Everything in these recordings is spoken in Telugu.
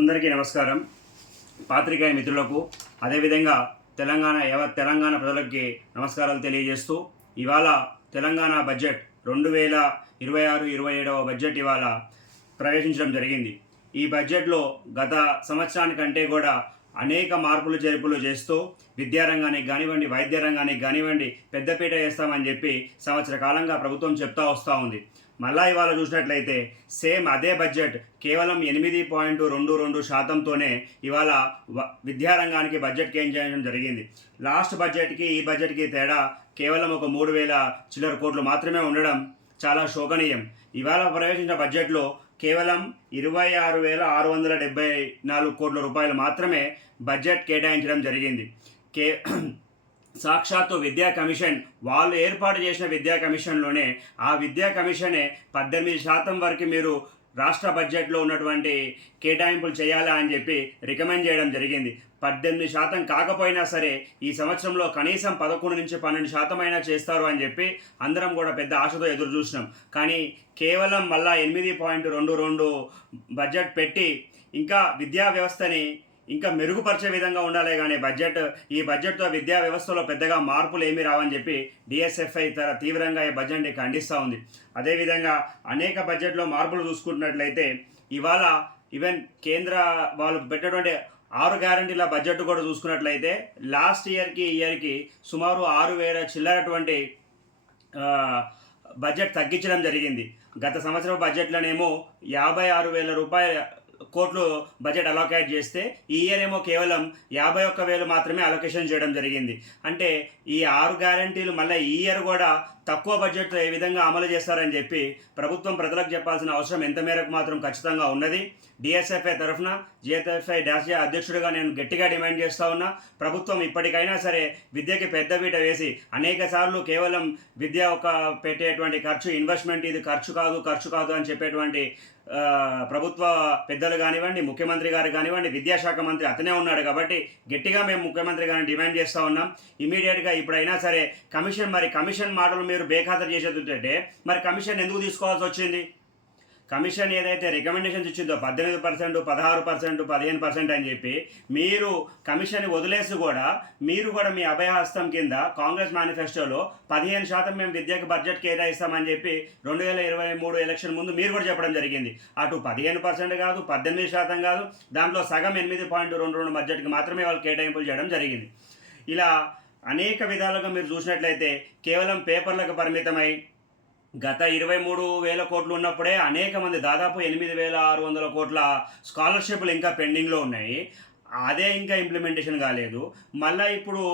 అందరికీ నమస్కారం. పాత్రికేయ మిత్రులకు అదేవిధంగా తెలంగాణ ప్రజలకి నమస్కారాలు తెలియజేస్తూ ఇవాళ తెలంగాణ బడ్జెట్ 2026-27 బడ్జెట్ ఇవాళ ప్రవేశించడం జరిగింది. ఈ బడ్జెట్లో గత సంవత్సరానికంటే కూడా అనేక మార్పులు చేర్పులు చేస్తూ విద్యారంగానికి కానివ్వండి, వైద్య రంగానికి కానివ్వండి పెద్దపీట వేస్తామని చెప్పి సంవత్సర కాలంగా ప్రభుత్వం చెప్తా వస్తూ ఉంది. మళ్ళా ఇవాళ చూసినట్లయితే సేమ్ అదే బడ్జెట్ కేవలం 8.22% ఇవాళ విద్యారంగానికి బడ్జెట్ కేటాయించడం జరిగింది. లాస్ట్ బడ్జెట్కి ఈ బడ్జెట్కి తేడా కేవలం ఒక 3,000 చిల్లర కోట్లు మాత్రమే ఉండడం చాలా శోకనీయం. ఇవాళ ప్రవేశించిన బడ్జెట్లో కేవలం 26,674 కోట్ల రూపాయలు మాత్రమే బడ్జెట్ కేటాయించడం జరిగింది. సాక్షాత్తు విద్యా కమిషన్ వాళ్ళు ఏర్పాటు చేసిన విద్యా కమిషన్లోనే ఆ విద్యా కమిషనే 18% వరకు మీరు రాష్ట్ర బడ్జెట్లో ఉన్నటువంటి కేటాయింపులు చేయాలా అని చెప్పి రికమెండ్ చేయడం జరిగింది. 18% కాకపోయినా సరే ఈ సంవత్సరంలో కనీసం 11-12% అయినా చేస్తారు అని చెప్పి అందరం కూడా పెద్ద ఆశతో ఎదురు చూసినాం. కానీ కేవలం మళ్ళా 8.22 బడ్జెట్ పెట్టి ఇంకా విద్యా వ్యవస్థని ఇంకా మెరుగుపరిచే విధంగా ఉండాలి. కానీ ఈ బడ్జెట్తో విద్యా వ్యవస్థలో పెద్దగా మార్పులు ఏమీ రావని చెప్పి డిఎస్ఎఫ్ఐ తీవ్రంగా ఈ బడ్జెట్ని ఖండిస్తూ ఉంది. అదేవిధంగా అనేక బడ్జెట్లో మార్పులు చూసుకుంటున్నట్లయితే ఇవాళ ఈవెన్ కేంద్ర వాళ్ళు పెట్టినటువంటి 6 గ్యారంటీల బడ్జెట్ కూడా చూసుకున్నట్లయితే లాస్ట్ ఇయర్కి సుమారు 6,000 చిల్లరటువంటి బడ్జెట్ తగ్గించడం జరిగింది. గత సంవత్సరం బడ్జెట్లోనేమో 56,000 కోట్లు బడ్జెట్ అలోకేట్ చేస్తే ఈ ఇయర్ ఏమో కేవలం 51,000 మాత్రమే అలొకేషన్ చేయడం జరిగింది. అంటే ఈ 6 గ్యారంటీలు మళ్ళీ ఈ ఇయర్ కూడా తక్కువ బడ్జెట్లో ఏ విధంగా అమలు చేస్తారని చెప్పి ప్రభుత్వం ప్రజలకు చెప్పాల్సిన అవసరం ఎంత మేరకు మాత్రం ఖచ్చితంగా ఉన్నది. డిఎస్ఎఫ్ఐ తరఫున జిఎఫ్ఐ డాష్ అధ్యక్షుడిగా నేను గట్టిగా డిమాండ్ చేస్తూ ఉన్నా. ప్రభుత్వం ఇప్పటికైనా సరే విద్యకి పెద్దపీట వేసి అనేక సార్లు కేవలం విద్య పెట్టేటువంటి ఖర్చు ఇన్వెస్ట్మెంట్, ఇది ఖర్చు కాదు అని చెప్పేటువంటి ప్రభుత్వ పెద్దలు కానివ్వండి, ముఖ్యమంత్రి గారు కానివ్వండి, విద్యాశాఖ మంత్రి అతనే ఉన్నాడు కాబట్టి గట్టిగా మేము ముఖ్యమంత్రి గారిని డిమాండ్ చేస్తూ ఉన్నాం. ఇమీడియట్గా ఇప్పుడైనా సరే కమిషన్ మాటలు మీరు బేఖాతరు చేసేదంటే మరి కమిషన్ ఎందుకు తీసుకోవాల్సి వచ్చింది? కమిషన్ ఏదైతే రికమెండేషన్స్ ఇచ్చిందో 18%, 16%, 15% అని చెప్పి మీరు కమిషన్ వదిలేసి కూడా మీరు కూడా మీ అభయహస్తం కింద కాంగ్రెస్ మేనిఫెస్టోలో 15% మేము విద్యకు బడ్జెట్ కేటాయిస్తామని చెప్పి 2023 ఎలక్షన్ ముందు మీరు కూడా చెప్పడం జరిగింది. అటు 15% కాదు, 18% కాదు, దాంట్లో సగం 8.22 బడ్జెట్కి మాత్రమే వాళ్ళు కేటాయింపులు చేయడం జరిగింది. ఇలా అనేక విధాలుగా మీరు చూసినట్లయితే కేవలం పేపర్లకు పరిమితమై గత 23,000 కోట్లు ఉన్నప్పుడే అనేక మంది దాదాపు 8,600 కోట్ల స్కాలర్షిప్లు ఇంకా పెండింగ్లో ఉన్నాయి. అదే ఇంకా ఇంప్లిమెంటేషన్ కాలేదు. ఇప్పుడు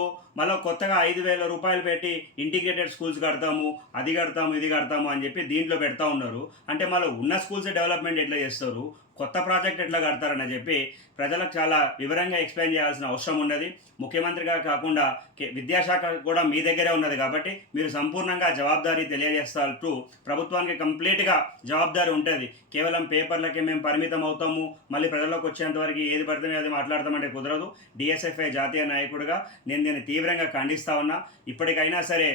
కొత్తగా 5,000 రూపాయలు పెట్టి ఇంటిగ్రేటెడ్ స్కూల్స్ కడతాము, అది కడతాము, ఇది కడతాము అని చెప్పి దీంట్లో పెడతా ఉన్నారు. అంటే ఉన్న స్కూల్స్ డెవలప్మెంట్ ఎట్లా చేస్తారు, కొత్త ప్రాజెక్ట్ ఎట్లా కడతారని చెప్పి ప్రజలకు చాలా వివరంగా ఎక్స్ప్లెయిన్ చేయాల్సిన అవసరం ఉన్నది. ముఖ్యమంత్రిగా కాకుండా విద్యాశాఖ కూడా మీ దగ్గరే ఉన్నది కాబట్టి మీరు సంపూర్ణంగా జవాబుదారీ తెలియజేస్తూ ప్రభుత్వానికి కంప్లీట్గా జవాబుదారీ ఉంటుంది. కేవలం పేపర్లకే మేము పరిమితం అవుతాము, మళ్ళీ ప్రజల్లోకి వచ్చేంతవరకు ఏది పడితే అది మాట్లాడతామంటే కుదరదు. డిఎస్ఎఫ్ఐ జాతీయ నాయకుడిగా నేను దీన్ని తీవ్రంగా ఖండిస్తా ఉన్నా. ఇప్పటికైనా సరే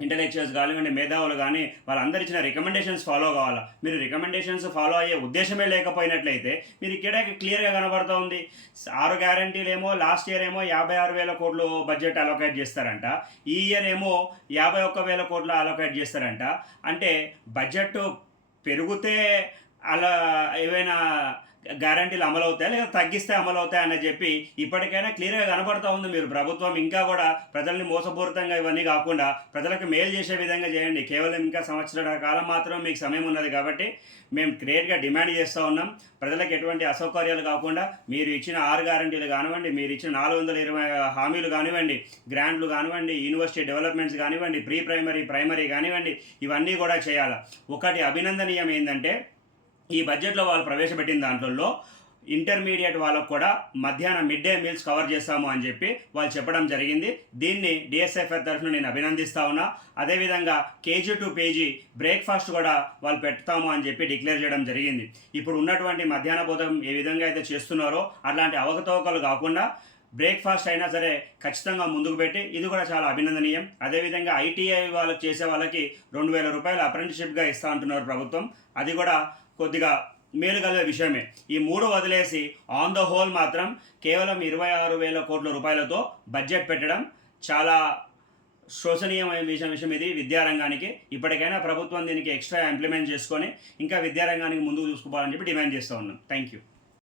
ఇంటలెక్చువల్స్ కానివ్వండి, మేధావులు కానీ వాళ్ళందరూ ఇచ్చిన రికమెండేషన్స్ ఫాలో కావాలా. మీరు రికమెండేషన్స్ ఫాలో అయ్యే ఉద్దేశమే లేకపోయినట్లయితే మీరు ఇక్కడ క్లియర్గా కనబడుతూ ఉంది. 6 గ్యారంటీలు ఏమో లాస్ట్ ఇయర్ ఏమో 56,000 కోట్లు బడ్జెట్ అలొకేట్ చేస్తారంట, ఈ ఇయర్ ఏమో 51,000 కోట్లు అలొకేట్ చేస్తారంట. అంటే బడ్జెట్ పెరిగితే అలా ఏవైనా గ్యారంటీలు అమలు అవుతాయి లేదా తగ్గిస్తే అమలు అవుతాయి అని చెప్పి ఇప్పటికైనా క్లియర్గా కనబడుతూ ఉంది. మీరు ప్రభుత్వం ఇంకా కూడా ప్రజల్ని మోసపూరితంగా ఇవన్నీ కాకుండా ప్రజలకు మేలు చేసే విధంగా చేయండి. కేవలం ఇంకా సంవత్సరాల కాలం మాత్రం మీకు సమయం ఉన్నది కాబట్టి మేము క్లియర్గా డిమాండ్ చేస్తూ ఉన్నాం. ప్రజలకు ఎటువంటి అసౌకర్యాలు కాకుండా మీరు ఇచ్చిన 6 గ్యారంటీలు కానివ్వండి, మీరు ఇచ్చిన 420 హామీలు కానివ్వండి, గ్రాంట్లు కానివ్వండి, యూనివర్సిటీ డెవలప్మెంట్స్ కానివ్వండి, ప్రైమరీ కానివ్వండి, ఇవన్నీ కూడా చేయాలి. ఒకటి అభినందనీయం ఏంటంటే ఈ బడ్జెట్లో వాళ్ళు ప్రవేశపెట్టిన దాంట్లో ఇంటర్మీడియట్ వాళ్ళకు కూడా మధ్యాహ్నం మిడ్ డే మీల్స్ కవర్ చేస్తాము అని చెప్పి వాళ్ళు చెప్పడం జరిగింది. దీన్ని డిఎస్ఎఫ్ఐ తరఫున నేను అభినందిస్తా ఉన్నా. అదేవిధంగా కేజీ టు పేజీ బ్రేక్ఫాస్ట్ కూడా వాళ్ళు పెడతాము అని చెప్పి డిక్లేర్ చేయడం జరిగింది. ఇప్పుడు ఉన్నటువంటి మధ్యాహ్న భోజనం ఏ విధంగా అయితే చేస్తున్నారో అట్లాంటి అవకతవకలు కాకుండా బ్రేక్ఫాస్ట్ అయినా సరే ఖచ్చితంగా ముందుకు పెట్టి ఇది కూడా చాలా అభినందనీయం. అదేవిధంగా ఐటీఐ వాళ్ళకి చేసే వాళ్ళకి 2,000 రూపాయలు అప్రెంటిస్షిప్గా ఇస్తా అంటున్నారు ప్రభుత్వం. అది కూడా కొద్దిగా మేలు కలిగే విషయమే. ఈ మూడు వదిలేసి ఆన్ ద హోల్ మాత్రం కేవలం 26,000 కోట్ల రూపాయలతో బడ్జెట్ పెట్టడం చాలా శోచనీయమైన విషయం ఇది విద్యారంగానికి. ఇప్పటికైనా ప్రభుత్వం దీనికి ఎక్స్ట్రా ఇంప్లిమెంట్ చేసుకొని ఇంకా విద్యారంగానికి ముందుకు చూసుకోవాలని చెప్పి డిమాండ్ చేస్తూ ఉన్నాం. Thank you.